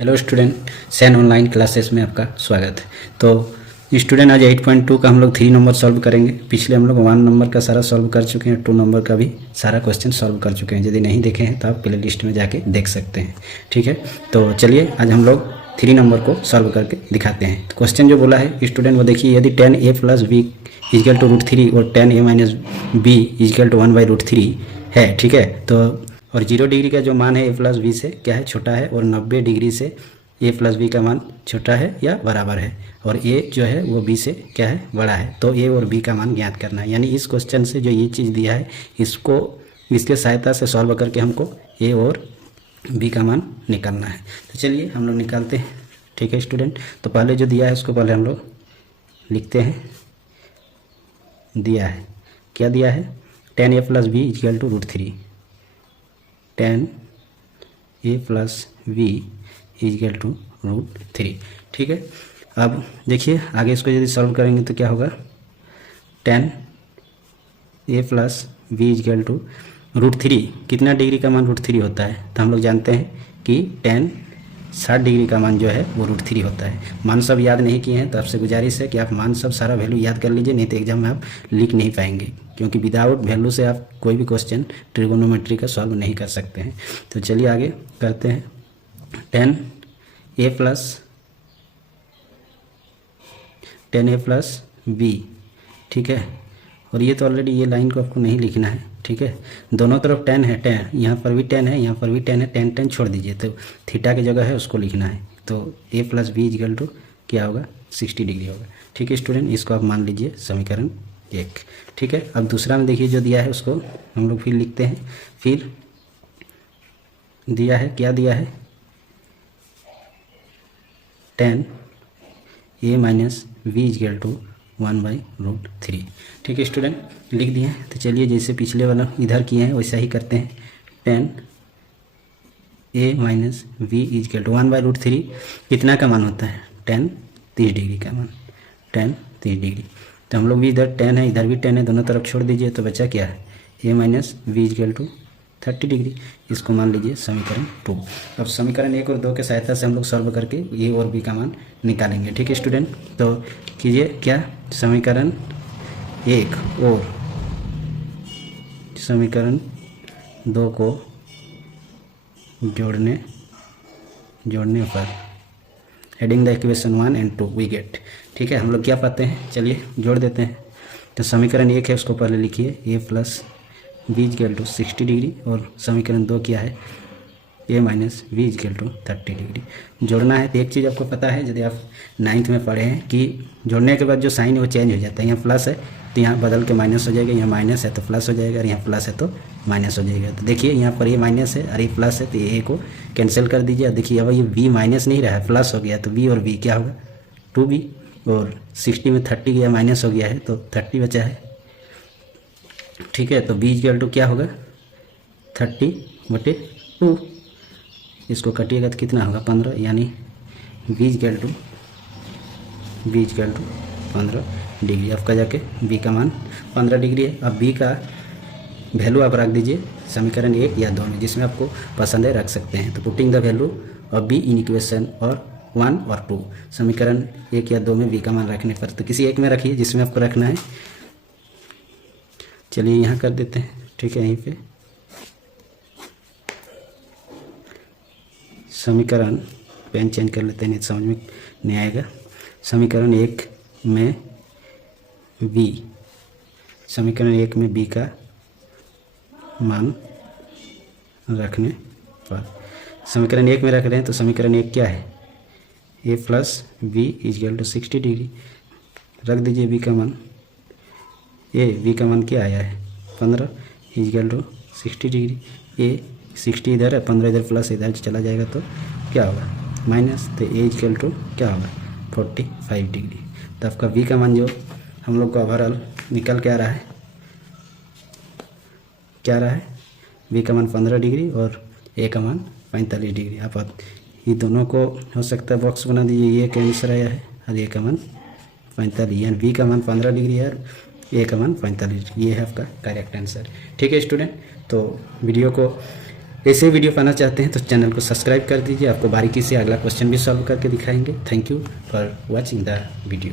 Hello student, सैन online classes में आपका स्वागत है। तो स्टूडेंट आज 8.2 का हम लोग 3 नंबर सॉल्व करेंगे। पिछले हम लोग 1 नंबर का सारा सॉल्व कर चुके हैं, 2 नंबर का भी सारा क्वेश्चन सॉल्व कर चुके हैं। यदि नहीं देखे हैं तो आप प्ले लिस्ट में जाके देख सकते हैं, ठीक है। तो चलिए आज हम लोग 3 नंबर को सॉल्व करके दिखाते हैं। तो क्वेश्चन जो बोला है स्टूडेंट वो देखिए, यदि 10a + b इजकल टू √3 और 10a - b इजकल टू 1/√3 है, ठीक है। तो और 0 डिग्री का जो मान है a + b से क्या है, छोटा है, और 90 डिग्री से a + b का मान छोटा है या बराबर है, और a जो है वो b से क्या है, बड़ा है। तो a और b का मान ज्ञात करना है। यानी इस क्वेश्चन से जो ये चीज़ दिया है इसको इसके सहायता से सॉल्व करके हमको a और b का मान निकालना है। तो चलिए हम लोग निकालते हैं, ठीक है स्टूडेंट। तो पहले जो दिया है उसको पहले हम लोग लिखते हैं। दिया है, क्या दिया है, 10a + b equal to √3, 10a + b equal to √3, ठीक है। अब देखिए आगे इसको यदि सॉल्व करेंगे तो क्या होगा, 10a + b इजकल टू √3, कितना डिग्री का मान √3 होता है। तो हम लोग जानते हैं कि 60 डिग्री का मान जो है वो √3 होता है। मान सब याद नहीं किए हैं तो आपसे गुजारिश है कि आप मान सब सारा वैल्यू याद कर लीजिए, नहीं तो एग्जाम में आप लिख नहीं पाएंगे, क्योंकि विदाउट वैल्यू से आप कोई भी क्वेश्चन ट्रिगोनोमेट्री का सॉल्व नहीं कर सकते हैं। तो चलिए आगे करते हैं। 10a + b, ठीक है। और ये तो ऑलरेडी ये लाइन को आपको नहीं लिखना है, ठीक है। दोनों तरफ 10 है, 10 यहाँ पर भी 10 है, यहाँ पर भी 10 है, 10 10 छोड़ दीजिए, तो थीटा की जगह है उसको लिखना है। तो a + b इजकल टू क्या होगा, 60 डिग्री होगा, ठीक है स्टूडेंट। इसको आप मान लीजिए समीकरण 1, ठीक है। अब दूसरा में देखिए जो दिया है उसको हम लोग फिर लिखते हैं। फिर दिया है, क्या दिया है, 10a - b इजकल टू 1/√3, ठीक है स्टूडेंट, लिख दिए हैं। तो चलिए जैसे पिछले वाला इधर किए हैं वैसा ही करते हैं। 10a - b इजकल टू 1/√3 कितना का मान होता है, 10 30 डिग्री का मान, 10 30 डिग्री। तो हम लोग भी इधर 10 है, इधर भी 10 है, दोनों तरफ छोड़ दीजिए, तो बचा क्या है, a - b equal to 30 degree. इसको मान लीजिए समीकरण 2। अब समीकरण 1 और 2 के सहायता से हम लोग सॉल्व करके ए और बी का मान निकालेंगे, ठीक है स्टूडेंट। तो कीजिए क्या, समीकरण 1 और समीकरण 2 को जोड़ने पर adding the equation 1 and 2 we get, ठीक है। हम लोग क्या पाते हैं, चलिए जोड़ देते हैं। तो समीकरण 1 है उसको पहले लिखिए, a + b equal to 60 degree, और समीकरण 2 क्या है, a - b equal to 30 degree. जोड़ना है तो एक चीज़ आपको पता है, यदि आप 9th में पढ़े हैं कि जोड़ने के बाद जो साइन है वो चेंज हो जाता है। यहाँ प्लस है तो यहाँ बदल के माइनस हो जाएगा, यहाँ माइनस है तो प्लस हो जाएगा, और यहाँ प्लस है तो माइनस हो जाएगा। तो देखिए यहाँ पर ये माइनस है और ये प्लस है, तो ये को कैंसिल कर दीजिए। देखिए अब ये b माइनस नहीं रहा है, प्लस हो गया, तो b और b क्या होगा, 2b, और 60 में 30 गया माइनस हो गया है तो 30 बचा है, ठीक है। तो b इजकल टू क्या होगा, 30/2। इसको कटिएगा तो कितना होगा, 15, यानी b इजकल टू 15 डिग्री। आपका जाके b का मान 15 डिग्री है। अब b का वैल्यू आप रख दीजिए समीकरण 1 या 2 में, जिसमें आपको पसंद है रख सकते हैं। तो putting the value of b in equation और 1 और 2, समीकरण 1 या 2 में b का मान रखने पर, तो किसी एक में रखिए जिसमें आपको रखना है। चलिए यहाँ कर देते हैं, ठीक है। यहीं पे समीकरण, पेन चेंज कर लेते हैं, नहीं समझ में नहीं आएगा। समीकरण 1 में b, समीकरण 1 में b का मान रखने पर, समीकरण 1 में रख रहे हैं तो समीकरण 1 क्या है, a + b equal to 60 degree. रख दीजिए b का मान, b का मान क्या आया है, 15 इजकल टू 60 डिग्री। a 60 इधर है, 15 इधर, प्लस इधर चला जाएगा तो क्या होगा, माइनस, तो a इजकल टू क्या होगा, 45 डिग्री। तो आपका b का मान जो हम लोग का ओवरऑल निकल के आ रहा है, क्या रहा है, b का मान 15 डिग्री और a का मान 45 डिग्री। आप ये दोनों को हो सकता है बॉक्स बना दीजिए, ये कैंसर आया है और a का मान 45, यानी b का मान 15 डिग्री है, a का मान 45 डिग्री। ये है आपका करेक्ट आंसर, ठीक है स्टूडेंट। तो वीडियो को ऐसे वीडियो पाना चाहते हैं तो चैनल को सब्सक्राइब कर दीजिए। आपको बारीकी से अगला क्वेश्चन भी सॉल्व करके दिखाएंगे। Thank you for watching the video.